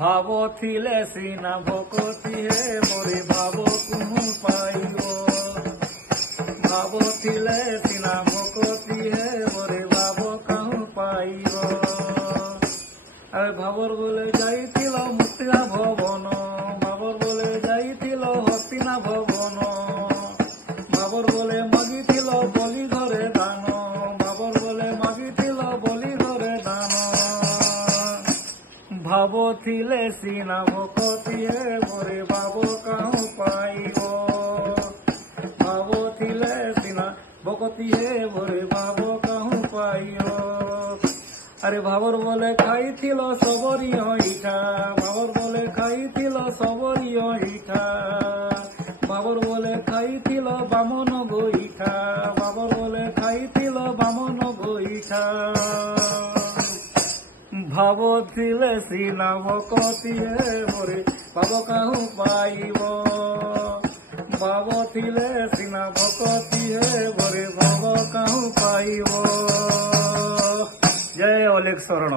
ভাব থিলে সিনা ভকতি হে মোরে ভাব কুহু পাইব। ভাব থিলে সিনা ভকতি হে মোরে ভাব কাহু পাইব। আরে ভাবর বলে যাইছিল মুক্তিনা ভবন, ভাবর বলে যাইছিল হস্তিনা ভবন। ভাবর বলে মাগিছিল বলি ঘরে দান, ভাবর বলে মাগিছিল বলি ঘরে দান। ভাব থিলে সিনা ভকতি হে মোরে ভাব কাহু পাইব। ভাব থিলে সিনা ভকতি হে মোরে ভাব কাহু পাইব। আরে ভাবর বলে খাইছিল সবরি ইঠা, ভাবর বলে খাইছিল সবরি ইঠা। ভাবর বলে খাইছিল বামন গোইঠা, ভাবর বলে খাইছিল বামন গোইঠা। ভাব থিলে সিনা ভকতি হে মোরে ভাব কাহু পাইব। ভাব থিলে সিনা ভকতি হে মোরে ভাব কাহু পাইব। জয় অলেখ শরণ।